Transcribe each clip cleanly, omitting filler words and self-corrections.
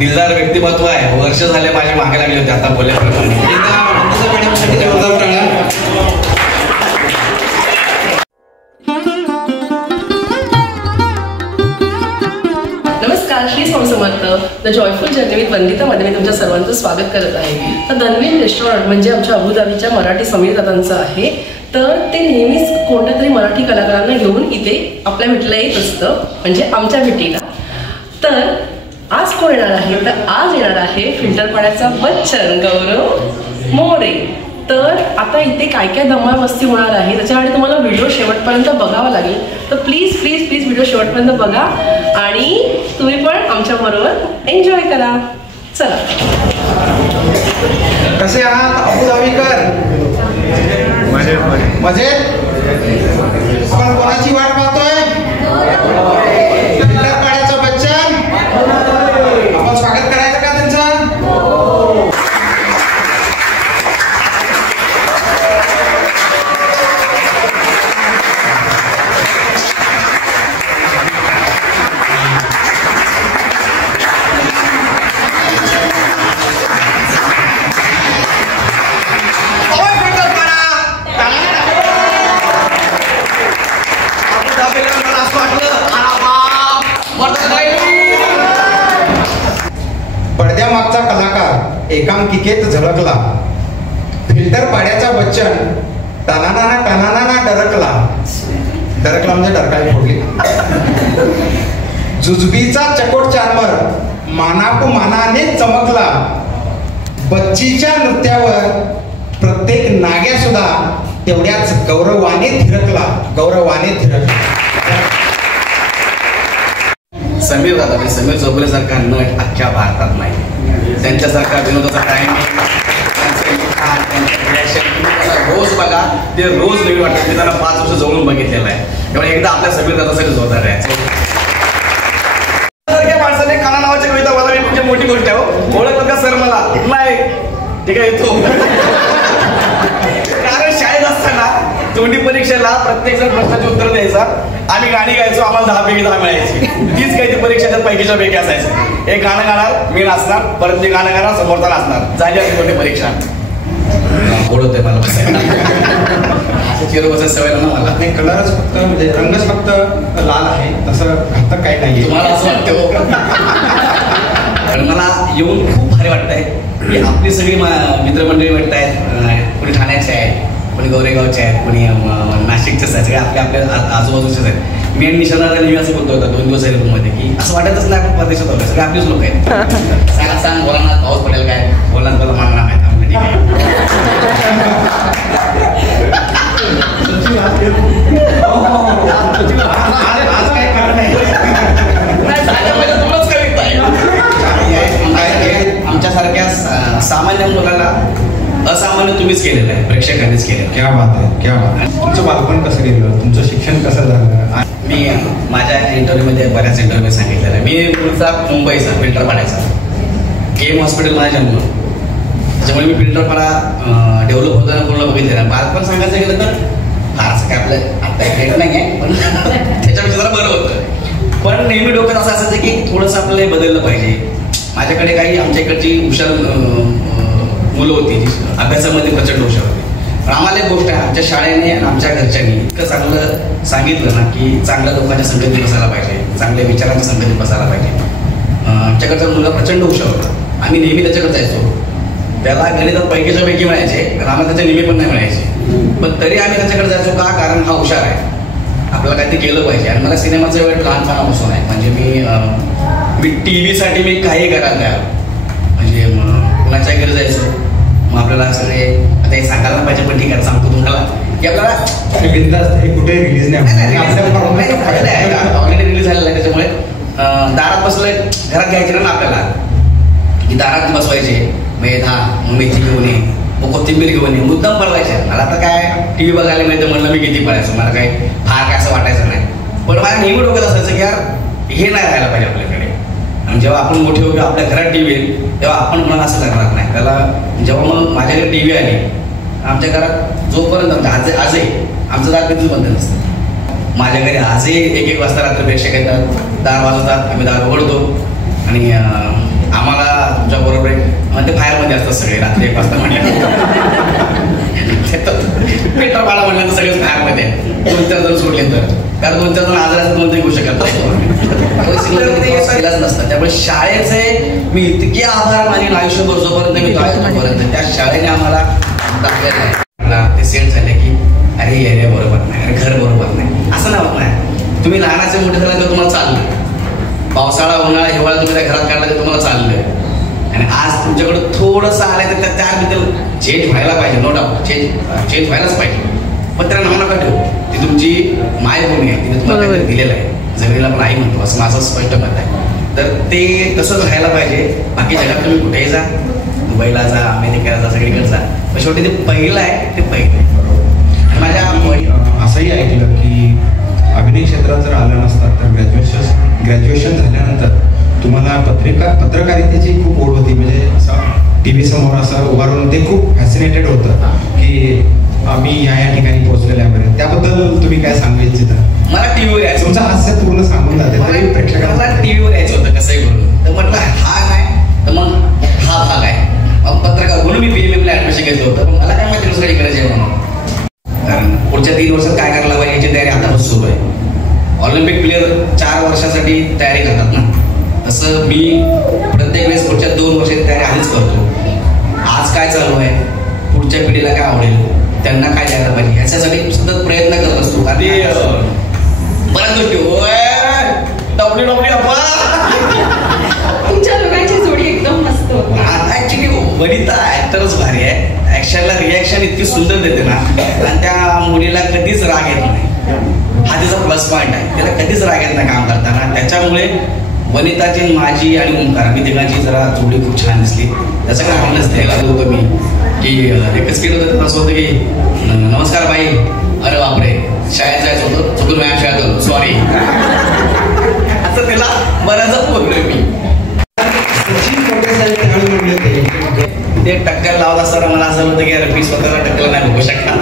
दिलदार व्यक्तिमत्व आहे. वर्ष झाले माझी मागे लागली होती आता बोलल्याप्रमाणे. नमस्कार, Shri Swami Samarth. The joyful journey with Vandita मध्ये मी तुमच्या सर्वांचं स्वागत करत आहे. तर धनवीर रेस्टॉरंट म्हणजे आमच्या अबुधाबीच्या मराठी समीर दादांचं आहे. तर ते नेहमीच कोणत्या तरी मराठी कलाकारांना घेऊन इथे आपल्या भेटीला येत असतं, म्हणजे आमच्या भेटीला. तर आज कोण येणार आहे? तर आज येणार आहे फिल्टर पाण्याचा बच्चन गौरव मोरे. तर आता इथे काय काय धमाल मस्ती होणार आहे त्याच्यासाठी तुम्हाला व्हिडिओ शेवटपर्यंत बघावा लागेल. तर प्लीज प्लीज प्लीज व्हिडिओ शेवटपर्यंत बघा आणि तुम्ही पण आमच्या बरोबर एन्जॉय करा. चला. कसे आहात अबुधाबीकर? मजेत. आपण कोणाची वाट पाहतोय? फिल्टर पाण्याचं बच्चन. आपण स्वागत करायचं का त्यांचं? पडद्यामागचा कलाकार एकांकिकेत झळकला. फिल्टर पाड्याचा बच्चन टानाना टानाना डरकला. डरकला म्हणजे डरकाळी फोडली. जुजबीचा चकोट चार्मर मानाकू मानाने चमकला. बच्चीच्या नृत्यावर प्रत्येक नाग्या सुद्धा तेवढ्याच गौरवाने थिरकला. गौरवाने थिरकला. समीर दादा, समीर चौगुलेसारखा नट अख्ख्या भारतात नाही. त्यांच्यासारखा विनोदाचा टायमिंग, रोज बघा, ते रोज नवीन वाटतं. मी त्यांना 5 वर्ष जवळून बघितलेलं आहे. त्यामुळे एकदा आपल्या समीर दादासाठी जोरदार आहे. माणसाने काना नावाची कविता मला मी तुमची मोठी गोष्ट आहे. ओळखलं का सर मला? नाही ठीक आहे येतो. कारण शाळेत असताना तोंडी परीक्षेला प्रत्येक जण प्रश्नाचे उत्तर द्यायचा. आम्ही गाणी गायचो, आम्हाला 10 पैकी 10 मिळायची. तीच काही ती परीक्षेच्या पैकीच्या पैकी असायचं. एक गाणं गाणार, मी नाचणार, परत ते गाणं गाणार, समोरचा नाचणार. झाली अशी कोणती परीक्षा. ओळखते मला चिरो बसायची सवय ना मला. नाही, कलरच फक्त म्हणजे रंगच फक्त लाल आहे, तसं घातक काही नाही. तुम्हाला असं वाटतं? पण मला येऊन खूप भारी वाटतंय की आपली सगळी मित्रमंडळी भेटत आहेत. कोणी ठाण्याचे आहेत, कोणी गोरेगावचे आहेत, कोणी नाशिकचेच आहेत. सगळे आपल्या आपल्या आजूबाजूचेच आहेत. मी आणि निशांत नेहमी असं बोलतो होता 2 दिवस मध्ये की असं वाटतच नाही आपण परदेशात होतो. सगळे आपलेच लोक आहेत. सांग बोलांना पाऊस पडेल काय, बोलांना मला मागणार माहिती. ठीक आहे. आज काय कारण नाही. आमच्यासारख्या सामान्य मुलाला असामान्य तुम्हीच केलेलं आहे, प्रेक्षकांनीच केलेलं. क्या बात आहे, क्या बात आहे. तुमचं बालपण कसं गेलं? तुमचं शिक्षण कसं झालं? मी माझ्या इंटरव्ह्यूमध्ये बऱ्याच इंटरव्ह्यू सांगितलेलं आहे. मी पुढचा मुंबईचा फिल्टर पाड्याचा केम हॉस्पिटल माझा जन्म. त्याच्यामुळे मी फिल्टर पाडा डेव्हलप होताना पूर्ण बघितलेलं आहे. बालपण सांगायचं गेलं तर फारसं काय आपलं आता एक नाही आहे, पण त्याच्यापेक्षा जरा बरं होतं. पण नेहमी डोक्यात असं असायचं की थोडंसं आपल्याला बदललं पाहिजे. माझ्याकडे काही आमच्या इकडची हुशार मुलं होती जी अभ्यासामध्ये प्रचंड हुशार होती. पण आम्हाला एक गोष्ट आहे, आमच्या शाळेने आणि आमच्या घरच्यांनी इतकं चांगलं सांगितलं ना की चांगल्या लोकांच्या संगतीत बसायला पाहिजे, चांगल्या विचारांच्या संगतीत बसायला पाहिजे. आमच्याकडचा मुलगा प्रचंड हुशार होता. आम्ही नेहमी त्याच्याकडे जायचो. त्याला गणितात पैकीच्या पैकी मिळायचे, पण आम्हाला त्याच्या नेहमी पण नाही मिळायचे. पण तरी आम्ही त्याच्याकडे जायचो का? कारण हा हुशार आहे, आपल्याला काहीतरी केलं पाहिजे. आणि मला सिनेमाचा वेळ लहानपणापासून आहे. म्हणजे मी TV साठी मी काही करायला तयार. म्हणजे कुणाच्या घरी जायचो, मग आपल्याला सगळे आता हे सांगायला पाहिजे, पण ठीक आहे सांगतो तुम्हाला की आपल्याला बिनधास्त हे कुठे रिलीज नाही, ऑलरेडी रिलीज झालेलं आहे. त्याच्यामुळे दारात बसलंय, घरात घ्यायचे ना आपल्याला की दारात बसवायचे. मग मेथी घेऊन ये, मग कोथिंबीर घेऊन ये, मुद्दाम पळवायचे. मला तर काय TV बघायला मिळतं म्हणलं मी किती पळायचो. मला काही फार काय असं वाटायचं नाही. पण मला नेहमी डोक्यात असायचं की यार हे नाही राहायला पाहिजे आपल्याकडे. आणि जेव्हा आपण मोठे होऊ आपल्या घरात टी व्ही येईल तेव्हा आपण मला असं लागणार नाही. त्याला जेव्हा मग माझ्याकडे टी व्ही आली आमच्या घरात जोपर्यंत आजही आमचं दार कधीच बंद नसतं. माझ्या घरी आजही 1-1 वाजता रात्री प्रेक्षक येतात, दार वाजवतात, आम्ही दार उघडतो आणि आम्हाला तुमच्या बरोबर म्हणजे फायरमध्ये असतात सगळे रात्री 1 वाजता म्हटलं पेट्रोल पाडा म्हटलं तर सगळेच फायरमध्ये 2-4 जण सोडले तर, कारण 2-4 जण आजार असतात म्हणून घेऊ शकत नाही नसतात. त्यामुळे शाळेचे मी इतके आभार मानेन आयुष्यभर जोपर्यंत मी तोपर्यंत त्या शाळेने आम्हाला दाखवलेलं आहे. ते सेट झाले की अरे एरिया बरोबर नाही, अरे घर बरोबर नाही, असं नाही होत नाही. तुम्ही लहानाचे मोठे झाला तर तुम्हाला चाललं, पावसाळा उन्हाळा हिवाळा तुम्ही त्या घरात काढला तर तुम्हाला चाललंय. आणि आज तुमच्याकडे थोडंसं आलंय तर त्याबद्दल चेंज व्हायला पाहिजे, नो डाऊट चेंज व्हायलाच पाहिजे. पण त्याला नाव नका ठेवू, ती तुमची मायभूमी आहे, तिने तुम्हाला काहीतरी दिलेलं आहे. जमिनीला पण आई म्हणतो असं माझं स्पष्ट मत आहे. तर ते तसंच राहायला पाहिजे. बाकी जगात तुम्ही कुठेही जा, दुबईला जा, अमेरिकेला जा, सगळीकडे जा, पण शेवटी ते पहिलं आहे ते पहिलं आहे. माझ्या असंही ऐकलं की अभिनय क्षेत्रात जर आलं नसतात तर ग्रॅज्युएशन झाल्यानंतर तुम्हाला पत्रकारितेची खूप ओढ होती. म्हणजे असं टी व्ही समोर असं उभारून ते खूप फॅसिनेटेड होतं की आम्ही या ठिकाणी पोहोचलेल्या आहे. त्याबद्दल तुम्ही काय सांगू इच्छिता? मला टीव्हीवर यायचं, तुमचं हास्य पूर्ण सांगून जाते प्रेक्षकांना. टीव्हीवर यायचं होतं कसंही बोलून, तर म्हटलं हा काय, तर मग हा भाग आहे. मग पत्रकार म्हणून मी PMMला ऍडमिशन घेतलं होतं, पण मला काय माहिती दुसऱ्या करायचं म्हणून. कारण पुढच्या 3 वर्षात काय करायला पाहिजे याची तयारी आताच सुरू आहे. ऑलिम्पिक प्लेअर 4 वर्षासाठी तयारी करतात ना, तसं मी प्रत्येक वेळेस पुढच्या 2 वर्षाची तयारी आधीच करतो. आज काय चालू आहे, पुढच्या पिढीला काय आवडेल, त्यांना काय द्यायला पाहिजे ह्याच्यासाठी सतत प्रयत्न करत असतो. आधी बऱ्याच गोष्टी तुमच्या दोघांची जोडी एकदम मस्त होती. ऍक्च्युली वनिता ऍक्टरच भारी आहे, ऍक्शनला रिॲक्शन इतकी सुंदर देते ना, आणि त्या मुलीला कधीच राग येत नाही. हा तिचा प्लस पॉईंट आहे, त्याला कधीच राग येत नाही काम करताना. त्याच्यामुळे वनिताची, माझी आणि ओंकार मी तिघांची जरा जोडी खूप छान दिसली. त्याचं कारणच द्यायला लागलो होतो मी की एकच स्किट होतं, असं होतं की नमस्कार बाई, अरे बापरे शाळेत जायचं होतं, चुकून व्यायाम शाळेत होतो, सॉरी, असं तिला बऱ्याचच बोललोय मी. ते टक्कर लावत असताना मला असं होतं की अरे मी स्वतःला टक्कर नाही बघू शकणार.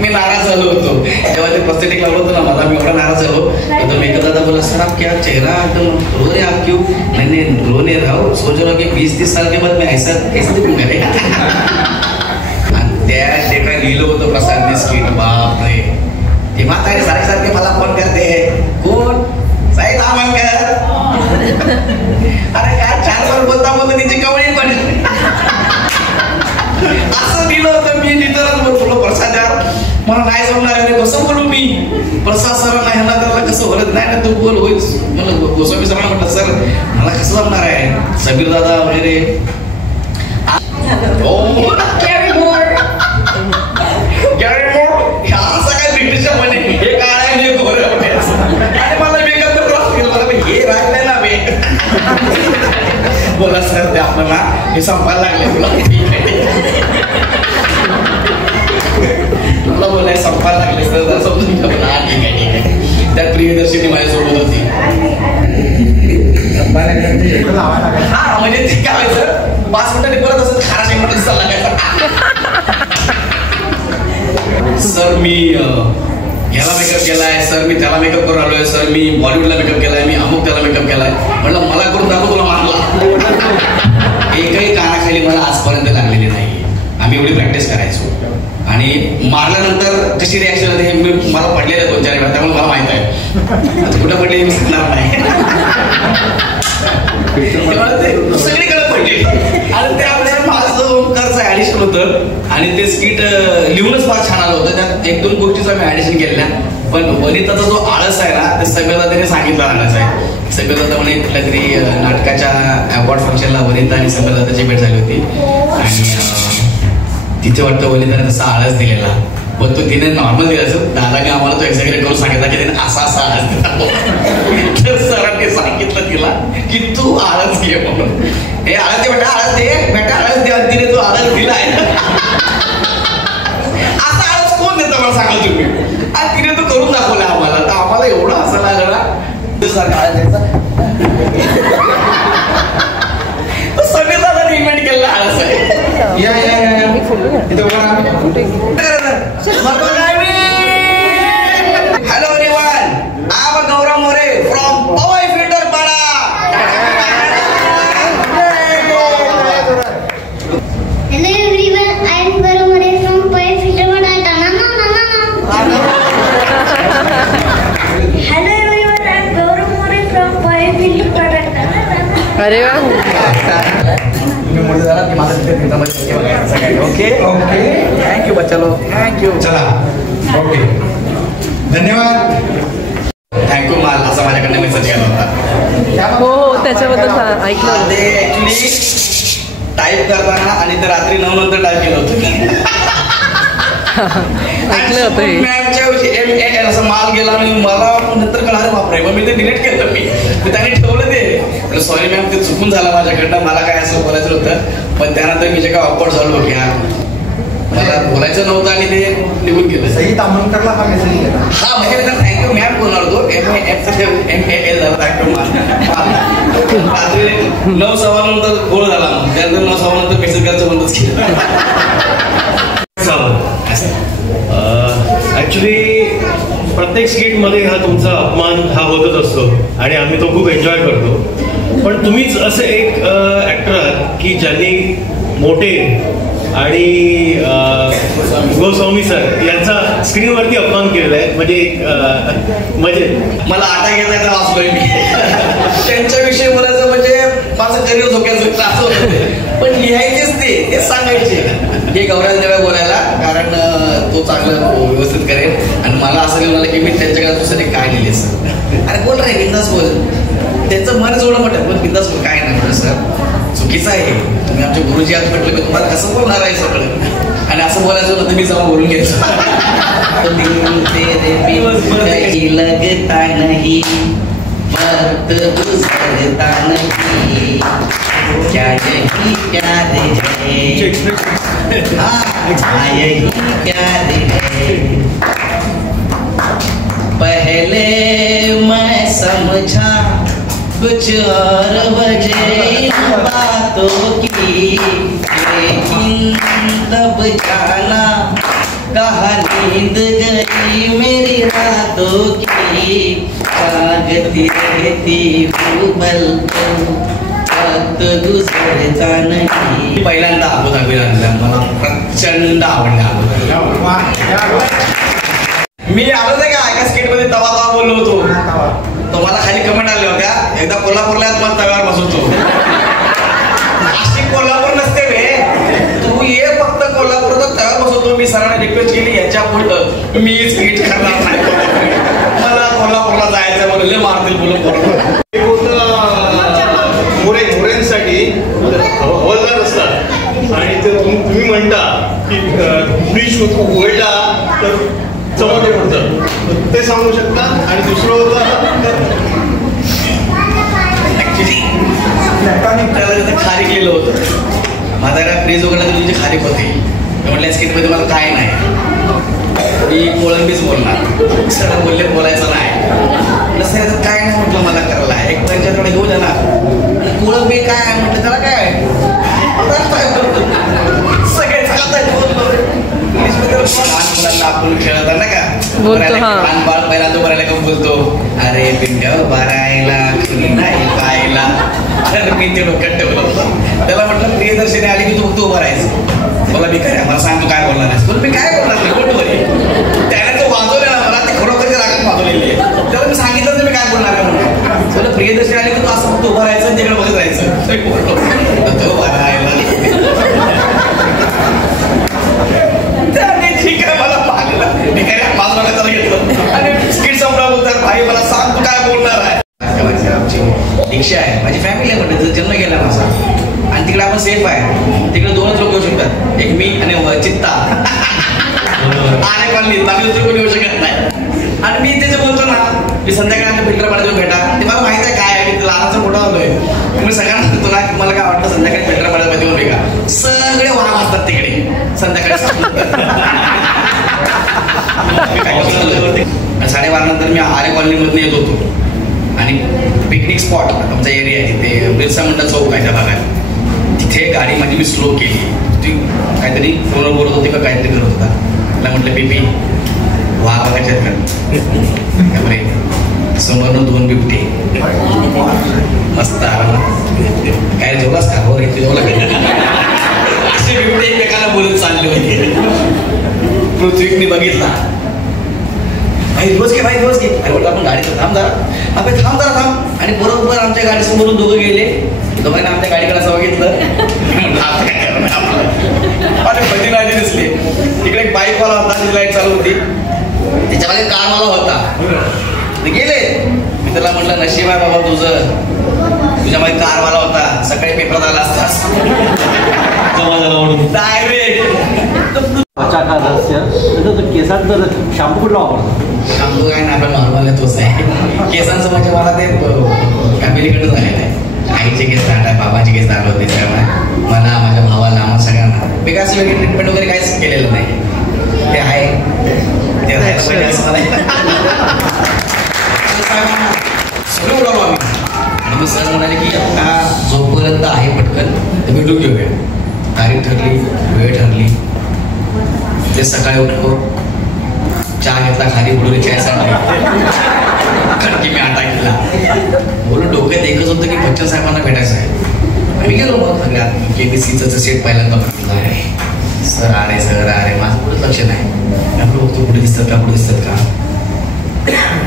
मी नाराज झालो होतो जेव्हा ते प्रोस्थेटिक लावलं होतं ना, मला मी एवढा नाराज झालो. तो मेकअप दादा बोला सर आप क्या चेहरा एकदम रो रहे आप क्यों? मैंने रो नहीं रहा हूँ, सोच रहा हूँ कि 20-30 साल के बाद मैं ऐसा दिखूंगा रे. आणि ते काय लिहिलं होतं प्रसाद स्किट, बापरे. ते म्हातारे सारखे मला फोन करते, कोण साई तामणकर. अरे काय 4 वर बोलता तिची कवळी पडली. असं दिलं होतं मी तिथं बोललो प्रसाद यार मला नाही जमणार आहे, कसं बोलू मी प्रसाद सरांना, ह्यांना त्याला कसं बोलत नाही ना, तू बोल होईल. मला गोस्वामी सरांना म्हटलं सर मला कसं जमणार आहे, सबीर दादा वगैरे. असं काय ब्रिटिश म्हणे हे काय आणि मला मेकअप हे राहिलंय ना मी. बोला सर ते आपल्याला हे संपायला लागले, तुला तुला बोलाय संपायला लागले सर, समजून घ्या. ठीक आहे ठीक आहे. त्यात प्रियदर्शनी माझ्यासोबत होती. हा म्हणजे ते काय व्हायचं, 5 मिनिटांनी परत असं खारा शेंगमटच चालला काय सर मी ह्याला मेकअप केलाय, सर मी त्याला मेकअप करून आलोय, सर मी बॉलिवूडला मेकअप केलाय, मी अमुक त्याला मेकअप केलाय. म्हटलं मला करून दाखव, तुला मारला. एकही कानाखाली मला आजपर्यंत लागलेली नाही. आम्ही एवढी प्रॅक्टिस करायचो आणि मारल्यानंतर कशी रिॲक्शन होते हे मला पडलेलं आहे 2-4 वेळा, त्यामुळे मला माहित आहे कुठं पडले मी सांगणार नाही. सगळीकडे पडले आणि ते आपल्या माझं ओंकारचं ऍडिशन होतं आणि ते स्किट लिहूनच फार छान आलं होतं. त्यात 1-2 गोष्टीचा मी ऍडिशन केलेल्या, पण वनिताचा जो आळस आहे ना ते सगळ्याला सांगितलं आळस आहे. सगळं म्हणे कुठल्या तरी नाटकाच्या अवॉर्ड फंक्शनला वनिता आणि सगळ्याची भेट झाली होती आणि तिथे वाटतं वनिताने तसा आळस दिलेला, पण तो तिने नॉर्मल दिला. दादाने आम्हाला तो एक्झॅक्ट करून सांगितला की तिने असा आळस दिला. तर सरांनी सांगितलं तिला की तू आळस घे म्हणून. हे आळस दे बेटा, आळस दे बेटा, आळस दे. तिने तो आळस दिलाय. असा आळस कोण देतं मला सांगा तुम्ही. आणि तिने तो करून दाखवला आम्हाला, तर आम्हाला एवढं हसायला लागला सगळे दादा इव्हेंट केलेला आळस आहे. Hello everyone, I am Gaurav More from Powai Filter Pada. Hello everyone, I am Gaurav More from Poi Filter Wada. Hello everyone, I am Gaurav More from Poi Filter Wada. अरे वा. तुम्ही मोठे झाला की माझं तिथे फिल्टरमध्ये बघायचं सगळ्यांनी. ओके ओके, थँक्यू बच्चालो, थँक्यू. चला ओके, धन्यवाद. थँक्यू माल असा माझ्याकडनं मेसेज केला होता. हो हो, त्याच्याबद्दल ऐकलं. ते ऍक्च्युली टाईप करताना आणि ते रात्री 9 नंतर टाईप केलं होतं. ऐकलं होतं हे. मॅमच्या MAL असा माल गेला आणि मला नंतर कळालं बापरे, मग मी ते डिलीट केलं. मी त्यांनी ठेवलं ते. सॉरी मॅम, ते चुकून झालं माझ्याकडनं, मला काय असं बोलायचं होतं. पण त्यानंतर मी जे काय ऑकवर्ड झालो की मला बोलायचं नव्हतं आणि ते निघून गेलं. सई तामणकरला हा मेसेज केला. हा म्हणजे मी थँक्यू मॅम बोलणार होतो. MAL झाला, थँक्यू मॅम. रात्री 9:15 नंतर गोळ झाला. मग त्यानंतर 9:15 नंतर मेसेज करायचं बंदच केलं. ॲक्च्युली प्रत्येक स्किटमध्ये हा तुमचा अपमान हा होतच असतो आणि आम्ही तो खूप एन्जॉय करतो. पण तुम्हीच असे एक ॲक्टर आहात की ज्यांनी मोठे आणि गोस्वामी सर यांचा स्क्रीनवरती अपमान केलेला आहे. म्हणजे मला आटा घेण्याचा वाचलोय मी. त्यांच्याविषयी बोलायचं म्हणजे माझं करिअर धोक्याचं त्रास होतं. पण लिहायचेच ते सांगायचे हे गौरव देवा बोलायला, कारण तो चांगलं व्यवस्थित करेल. आणि मला असं नाही म्हणालं की मी त्यांच्याकडे दुसरे काय लिहिलेस. अरे बोल रे, बिंदास बोल. त्यांचं मन जोडं म्हटलं, पण बिंदास बोल. काय नाही म्हटलं सर, चुकीचं आहे. तुम्ही आमचे गुरुजी आज म्हटलं की तुम्हाला कसं बोलणार आहे सगळं. आणि असं बोलायचं होतं मी जमा बोलून घ्यायचो. लगता नहीं वक्त गुजरता नहीं, क्या यही प्यार है, हाँ यही प्यार है. पहले मैं समझा कुछ और वजह बातों की, लेकिन तब जाना कहा नींद गई मेरी रातों की, जागती रहती हूँ पल पल, वक्त गुजरता नहीं. पहिल्यांदा अबुधाबी आणला, मला प्रचंड आवडला. मी आलो नाही का एका स्किट मध्ये तवा बोललो होतो, तो मला खाली कमेंट आल्या होत्या, एकदा कोल्हापूरला मला तव्यावर बसवतो. अशी कोल्हापूर नसते रे, तू ये फक्त कोल्हापूरचा तव्यावर बसवतो. मी सरांना रिक्वेस्ट केली, याच्या पुढं मी स्किट करणार नाही. मला कोल्हापूरला जायचं म्हणून मारतील बोलून मोरेंसाठी हवालदार असतात आणि ते तुम्ही म्हणता की ब्रिज उघडला तर चमटे पडतं, ते सांगू शकता. आणि दुसरं होतं खारीक लिहिलं होतं, माझा फ्रीज उघडला तर तुझी खारीक होते. म्हटल्या स्किटमध्ये मला काय नाही, मी कोळंबीच बोलणार. सर बोलले बोलायचं नाही. सर काय नाही म्हटलं मला करायला, एक पंचायत घेऊ द्या ना. कोळंबी काय म्हटलं त्याला काय सगळे आपण खेळत ना का लहान बाळ पहिला तो बरायला का बोलतो, अरे पिंड्या बारायला नाही पाहायला. मी ते डोक्यात ठेवलं होतं. त्याला म्हटलं प्रियदर्शनी आली की तू फक्त उभं राहायचं. मला मी काय मला सांग तू काय बोलणार आहेस. पण मी काय बोलणार नाही, कोण बरी. त्याने तो वाजवले ना मला, ते खरोखर रागात वाजवलेली आहे. त्याला मी सांगितलं तर मी काय बोलणार आहे म्हणून. तुला प्रियदर्शनी आली की तू असं फक्त उभं राहायचं, तिकडे बघत राहायचं. तो बारायला ठीक आहे, मला पाहिलं मी काय माझं त्याला घेतलं आणि स्किट संपला. बोलतात भाई मला सांग तू काय बोलणार आहे. आमची दीक्षा आहे, माझी फॅमिली आहे. म्हणजे जन्म गेला माझा आणि तिकडे आपण सेफ आहे. तिकडे 2च लोक येऊ शकतात, एक मी आणि चित्ता. आणि कॉलनी बाकी दुसरं कोणी येऊ शकत नाही. आणि मी त्याचे बोलतो ना, मी संध्याकाळी आमच्या फिल्टर पाण्यात येऊन भेटा. ते मला माहिती आहे काय आहे, मी लहानाचा मोठा होतोय. मी सगळ्यांना सांगतो ना, मला काय वाटतं संध्याकाळी फिल्टर पाण्यात येऊन भेटा. सगळे वाहन असतात तिकडे संध्याकाळी 12:30 नंतर मी आरे कॉलनीमधून येत होतो. आणि पिकनिक स्पॉट आमचा एरिया आहे तिथे बिरसा मुंडा चौक आहे त्या भागात. तिथे गाडी माझी मी स्लो केली. ती काहीतरी फोनवर बोलत होती का काहीतरी करत होता. त्याला म्हटलं पिपी वाघ बघायच्यात का त्यामुळे समोरनं 2 बिबटे मस्त आराम काय जेवलास का हो रे जेवला असे बिबटे एकमेकाला बोलत चालले होते. पृथ्वीने बघितला भाई दिवस घे भाई दिवस घे अरे म्हटलं आपण गाडी थांब जरा अबे थांब जरा थांब. आणि बरोबर आमच्या गाडी समोरून दोघं गेले. दोघांना आमच्या गाडीकडे असं बघितलं अरे कधी नाही दिसले. तिकडे एक बाईकवाला होता ती लाईट चालू होती त्याच्यामध्ये कारवाला होता गेले. मी त्याला म्हटलं नशीब आहे बाबा तुझं तुझ्यामध्ये कारवाला होता सकाळी पेपरात आला असतास जमा झाला म्हणून डायरेक्ट का रहस्य केसात जर शॅम्पू कुठला वापरतो? शॅम्पू काय ना आपला नॉर्मल तोच आहे. केसांचं म्हणजे मला ते फॅमिलीकडून झालेलं आहे. आईचे केस दाट आहे बाबाचे केस दाट होते त्यामुळे मला माझ्या भावाला आम्हाला सगळ्यांना मी काय असं वेगळी ट्रीटमेंट वगैरे काहीच केलेलं नाही. ते आहे ते सगळं उडवलो आम्ही. आणि मग सर म्हणाले की आता जोपर्यंत आहे पटकन तर भेटून घेऊया. तारीख ठरली वेळ ठरली. ते सकाळी उठलो चहा घेतला खाली बुडवली चाय सांगली कणकी मी आटा घेतला. बोलून डोक्यात एकच होतं की बच्चन साहेबांना भेटायचं आहे. आम्ही गेलो मग सगळ्यात KBCचं सेट पहिल्यांदा बघितलं आहे. सर अरे माझं कुठंच लक्ष नाही. आपण बघतो कुठे दिसतात का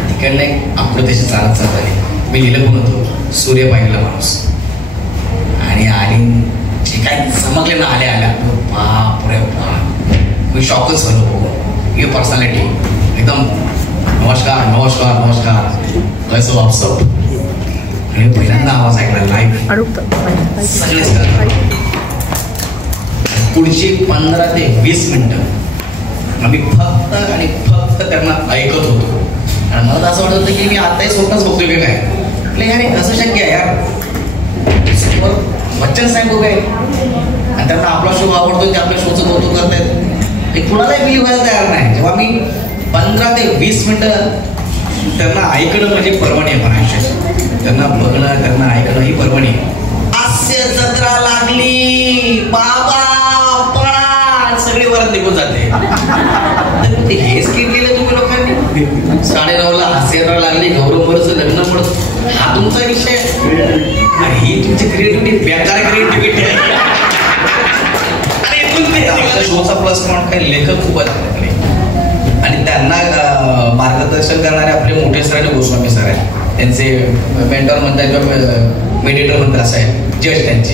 तिकडनं एक आपलं त्याची चालत आली. मी लिहिलं पण होतो सूर्य पाहिला माणूस आणि आली जे काय चमकले ना आल्या बाप रे बाप मी शॉकच झालो. ही पर्सनॅलिटी एकदम नमस्कार कसं वापसप आणि पहिल्यांदा आवाज ऐकला लाईव्ह सगळेच पुढची 15 ते 20 मिनिटं आम्ही फक्त त्यांना ऐकत होतो. आणि मला असं वाटत होतं की मी आताही स्वप्नच बघतोय की काय म्हटलं यार कसं शक्य आहे यार समोर बच्चन साहेब उभे आणि त्यांना आपला शो आवडतो ते आपल्या शोचं कौतुक करतायत. हे कुणालाही बिलीव्ह व्हायला तयार नाही. जेव्हा मी 15 ते 20 मिनिटं त्यांना ऐकणं म्हणजे पर्वणी आहे. पण आयुष्यात त्यांना बघणं त्यांना ऐकणं ही पर्वणी आहे. हास्य जत्रा लागली बाबा पळा सगळी वरात निघून जाते. हे स्किट केलं तुम्ही लोकांनी 9:30ला हास्य जत्रा लागली गौरवचं लग्न म्हणत हा तुमचा विषय आणि ही तुमची क्रिएटिव्हिटी बेकार क्रिएटिव्हिटी आहे. शोचा प्लस पॉइंट काही लेखक खूप आहेत आणि त्यांना मार्गदर्शन करणारे आपले मोठे सर आणि गोस्वामी सर आहेत. त्यांचे मेंटॉर म्हणतात किंवा मेडिटर म्हणतात असं आहे जज त्यांचे.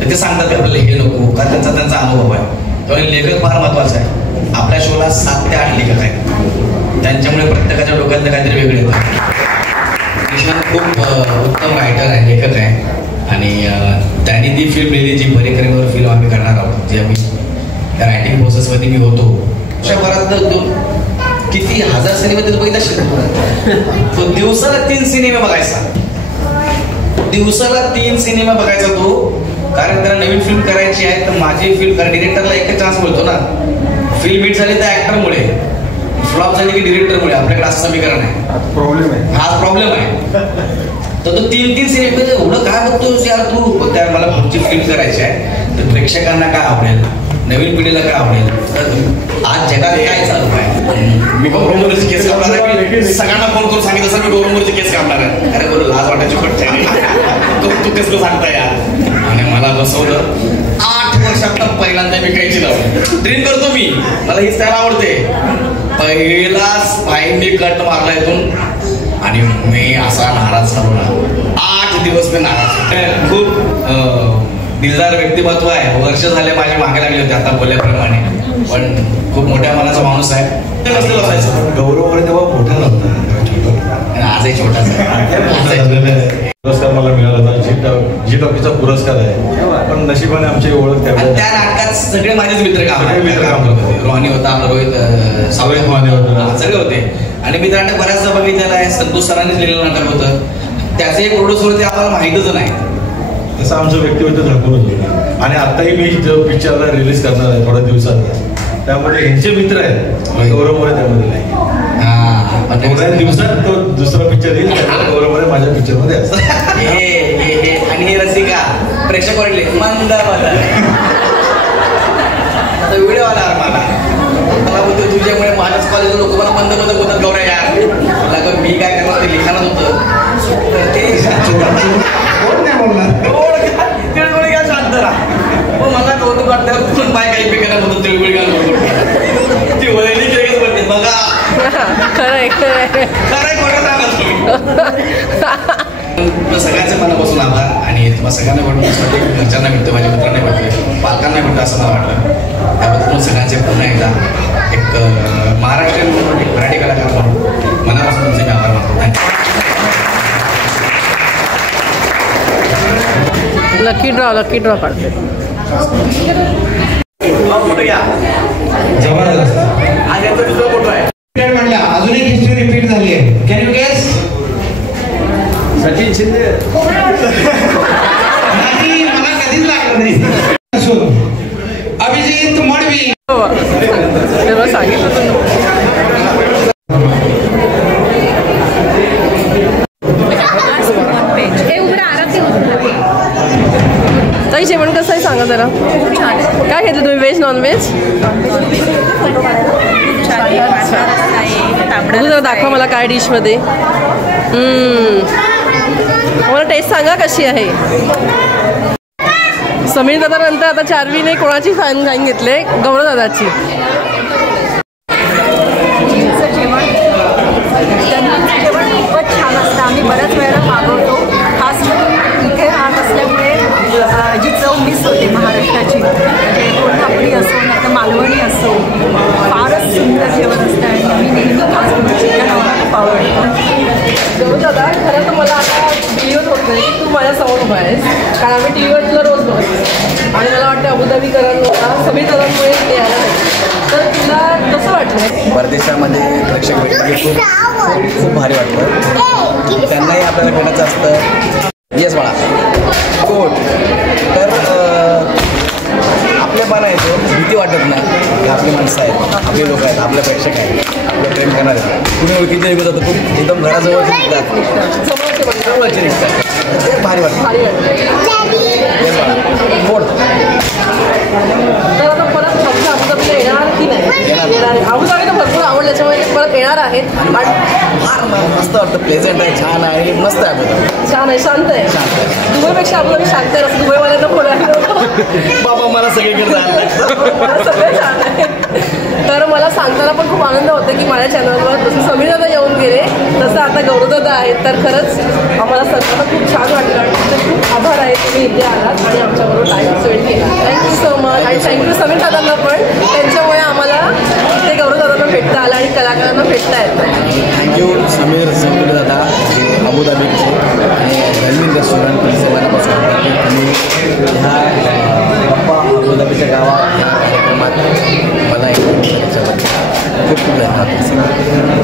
तर ते सांगतात की आपल्याला हे नको कारण त्यांचा अनुभव आहे. त्यामुळे लेखक फार महत्वाचा आहे. आपल्या शोला 7 ते 8 लेखक आहेत. त्यांच्यामुळे प्रत्येकाच्या डोक्यातलं काहीतरी वेगळे येतं. कृष्णा खूप उत्तम रायटर आहे लेखक आहे आणि त्यांनी ती फिल्म लिहिली जी परीकरेवर फिल्म आम्ही करणार आहोत. जी आम्ही त्या रायटिंग प्रोसेसमध्ये मी होतो. वर्षभरात किती 1000 सिनेमे तर बघितला शिकतो. तो दिवसाला 3 सिनेमे बघायचा. दिवसाला 3 सिनेमा बघायचा तो. कारण त्याला नवीन फिल्म करायची आहे तर माझी फिल्म कारण डिरेक्टरला एकच चान्स मिळतो ना. फिल्म हिट झाली तर ऍक्टरमुळे फ्लॉप झाली की डिरेक्टरमुळे. आपल्याकडे असं समीकरण आहे. प्रॉब्लेम आहे हाच प्रॉब्लेम आहे. तर तो 3 सिनेमे एवढं काय बघतोस यार तू. त्या मला पुढची फिल्म करायची आहे तर प्रेक्षकांना काय आवडेल नवीन पिढीला काय आवडेल आज जगात काय चालू आहे. मी गौरवमोरची केस काढणार आहे. सगळ्यांना फोन करून सांगितलं सर मी गौरवमोरची केस काढणार आहे. अरे बरं लाज वाटायची पटते तू कसं सांगता यार. आणि मला बसवलं 8 वर्षात पहिल्यांदा मी काहीची लावली. ड्रीम करतो मी मला ही स्टाईल आवडते. पहिलाच फाईनली कट मारला इथून आणि मी असा नाराज झालो ना. 8 दिवस मी नाराज. खूप दिलदार व्यक्तिमत्व आहे. वर्ष झाले माझे मागे लागले होते आता बोलल्याप्रमाणे. पण खूप मोठ्या मनाचा माणूस आहे. कसलं असायचं गौरव वगैरे तेव्हा मोठा नव्हता आजही छोटाच आहे. पुरस्कार मला मिळाला होता. जी टॉकीचा पुरस्कार आहे. पण नशिबाने आमची ओळख त्या नाटकात सगळे माझेच मित्र काम होते. रोहनी होता रोहित सावळेत होता सगळे होते. आणि मी नाटक बऱ्याचदा बघितलेलं आहे. संतोष सरांनीच लिहिलेलं नाटक होतं. त्याचे प्रोड्युसर ते आम्हाला माहितच नाही. तसं आमचं व्यक्तिमत्व झाकून होतं. आणि आताही मी जो पिक्चरला रिलीज करणार आहे थोड्या दिवसात त्यामध्ये ह्यांचे मित्र आहेत गौरव मोरे त्यामध्ये नाही. दोन दिवसात तो दुसरा पिक्चर येईल बरोबर माझ्या पिक्चरमध्ये असं हे आणि हे रसिका प्रेक्षक वाटले मंद व्हिडिओ आला मला बोलतो तुझ्यामुळे माझ्याच कॉलेजला लोक मला मंद बोलतात गौऱ्या यार मी काय करणार ते लिखाणात होतं ते तिळगुळी घ्या शांत राहा मला कौतुक वाटतं पण बाय काही पेकायला बोलतो तिळगुळी घ्या ती वळली केलं म्हणते बघा खरंय तुला सगळ्यांच्या मनापासून आभार आणि तुम्हाला सगळ्यांना भेटण्यासाठी घरच्यांना भेटतो माझ्या मित्रांना भेटतो पालकांना भेटतो असं मला वाटतं त्याबद्दल सगळ्यांचे पुन्हा एकदा एक महाराष्ट्रीयन एक मराठी कलाकार म्हणून मनापासून तुमचे मी आभार मानतो. लकी ड्रॉ काढते जबरदस्त. आज यांचा दुसरा फोटो आहे म्हणला अजून एक हिस्ट्री रिपीट झाली आहे. Can you guess? Sachin Shinde. नाही मला कधीच लागलं नाही. अभिजित मडवी. तेव्हा सांगितलं ताई जेवण कसं आहे सांगा जरा. काय घेतलं तुम्ही व्हेज नॉन व्हेज? जरा दाखवा मला काय डिशमध्ये. मला टेस्ट सांगा कशी आहे. समीर दादा नंतर आता चारवीने कोणाची फॅन घेतले? गौरव दादाची. जेवण खूपच छान असतं. आम्ही बऱ्याच वेळेला मागवतो. खास इथे राहत असल्यामुळे जी चव मिस होते महाराष्ट्राची कोल्हापुरी असो नाही तर मालवणी असो फारच सुंदर जेवण असतं आणि मी नेहमी खास करून चिकन खूप आवडतो. दादा खरं तर मला आता बिलीव्ह होत नाही की तू माझ्यासमोर उभा आहेस कारण आम्ही टी व्हीवर तुला रोज बघतो आणि मला वाटतं अबुधाबीकरांना समीर दादांमुळे ते आलं तर तुला कसं वाटलं? परदेशामध्ये प्रेक्षक भेटले खूप भारी वाटतं. त्यांनाही आपल्याला भेटायचं असतं. येस बाळा कोट तर आपल्या पाना येतो भीती वाटत नाही की आपली माणसं आहेत आपले लोक आहेत आपले प्रेक्षक आहेत आपलं प्रेम करणार आहेत. तुम्ही ओळखीचे निघत होतं खूप एकदम घराजवळचे निघतात जवळचे निघतात भारी वाटतं. येस बाळा कोट तर आता परत फक्त अबुधाबीला येणार की नाही? येणार. अबुधाबी तर भरपूर आवडल्याच्यामुळे परत येणार आहेत आणि फार मस्त वाटतं. प्लेझंट आहे छान आहे मस्त आहे अबुधाबी. छान आहे शांत आहे. दुबईपेक्षा अबुधाबी शांत आहे असं दुबईवाल्यांना बोलायला बाबा मला सगळीकडे जायला लागतं. सगळं छान आहे. तर मला सांगताना पण खूप आनंद होतो की माझ्या चॅनलवर जसं समीर दादा येऊन गेले तसं आता गौरव दादा आहेत. तर खरंच आम्हाला सगळ्यांना खूप छान वाटलं आणि तुमचे खूप आभार आहे तुम्ही इथे आलात आणि आमच्याबरोबर टाईम स्पेंड केला. थँक्यू सो मच आणि थँक्यू समीर दादांना पण त्यांच्यामुळे आम्हाला इथे गौरव दादांना भेटता आलं आणि कलाकारांना भेटता येतं. थँक्यू समीर समीर दादा अबुधाबीचे आणि धर्मीन रेस्टॉरंट तुमचे मनापासून तुम्ही ह्या पप्पा अबुधाबीच्या गावात ह्या कार्यक्रमात मला खूप खूप धन्यवाद.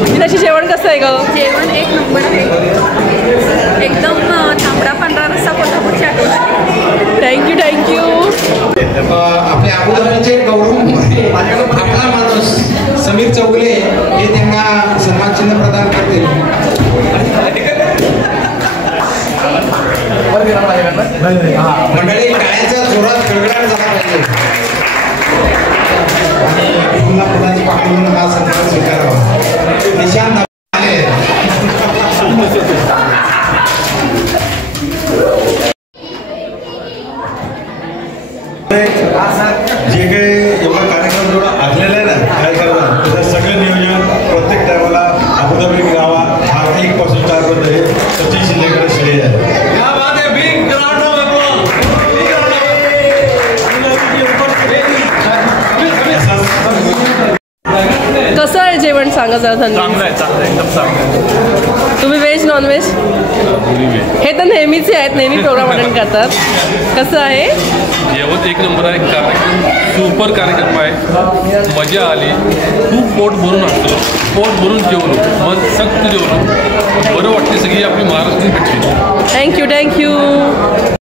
तिथाशी जेवण कसं आहे गं? जेवण एक नंबर आहे. एकदम तांबडा पांढरा रस्सा कोल्हापूरची आठवण आहे. थँक्यू. आपल्या अबुधाबीचे गौरव आपला माणूस समीर चौगले हे त्यांना सन्मान चिन्ह प्रदान करतील. मंडळी टाळ्यांच्या जोरात गडगडाट झाला पाहिजे आणि पुन्हा पुन्हाची पाकडून हा सन्मान स्वीकारावा. निशांत आले जे काही एवढा कार्यक्रम जेवढा आखलेला आहे ना कार्यक्रमात त्याचं सगळं नियोजन प्रत्येक टायमाला अबुधाबी गावा हा 1 पासून 4 पर्यंत हे सचिन शिंदेकडे श्रेय आहे. कसं आहे जेवण सांगा जरा. चांगलं आहे एकदम चांगलं. तुम्ही व्हेज नॉन व्हेज? हे तर नेहमीचे आहेत नेहमी प्रोग्राम अटेंड करतात. कसं आहे? जेवण एक नंबर आहे. कार्यक्रम सुपर कार्यक्रम आहे. मजा आली. खूप पोट भरून असतो. पोट भरून जेवलो मन सक्त जेवलो बरं वाटते. सगळी आपली महाराष्ट्राची भेटली. थँक्यू.